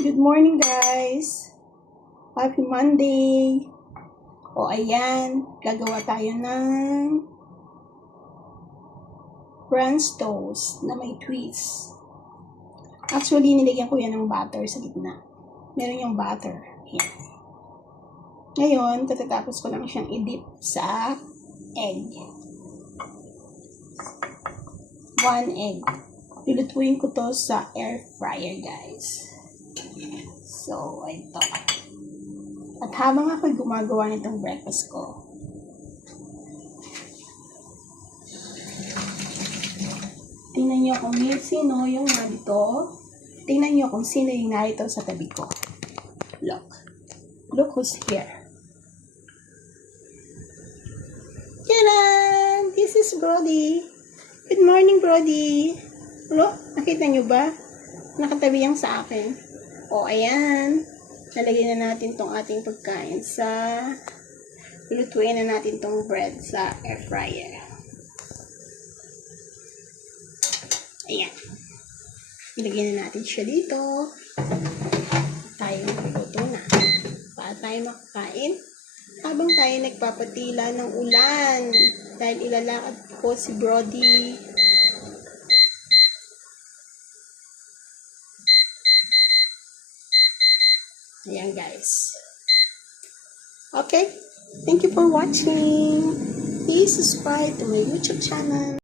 Good morning guys! Happy Monday! O ayan, gagawa tayo ng French toast na may twist. Actually, nilagyan ko yan ng butter sa gitna. Meron yung butter. Ayan. Ngayon, katatapos ko lang siyang i-dip sa egg. 1 egg. Pilutuin ko to sa air fryer guys. So, ito. At habang ako'y gumagawa nitong breakfast ko, tingnan nyo kung sino yung narito. Tingnan nyo kung sino yung narito sa tabi ko. Look. Look who's here. Tadaan! This is Brody. Good morning, Brody. Look, nakita nyo ba? Nakatabi yung sa akin. O, ayan. Nalagyan na natin tong ating pagkain sa... Lutuin na natin tong bread sa air fryer. Ayan. Ilagyan na natin siya dito. Tayo magluto na. Para tayo makakain. Habang tayo nagpapatila ng ulan. Dahil ilalakad ko si Brody. Ayan guys. Okay. Thank you for watching. Please subscribe to my YouTube channel.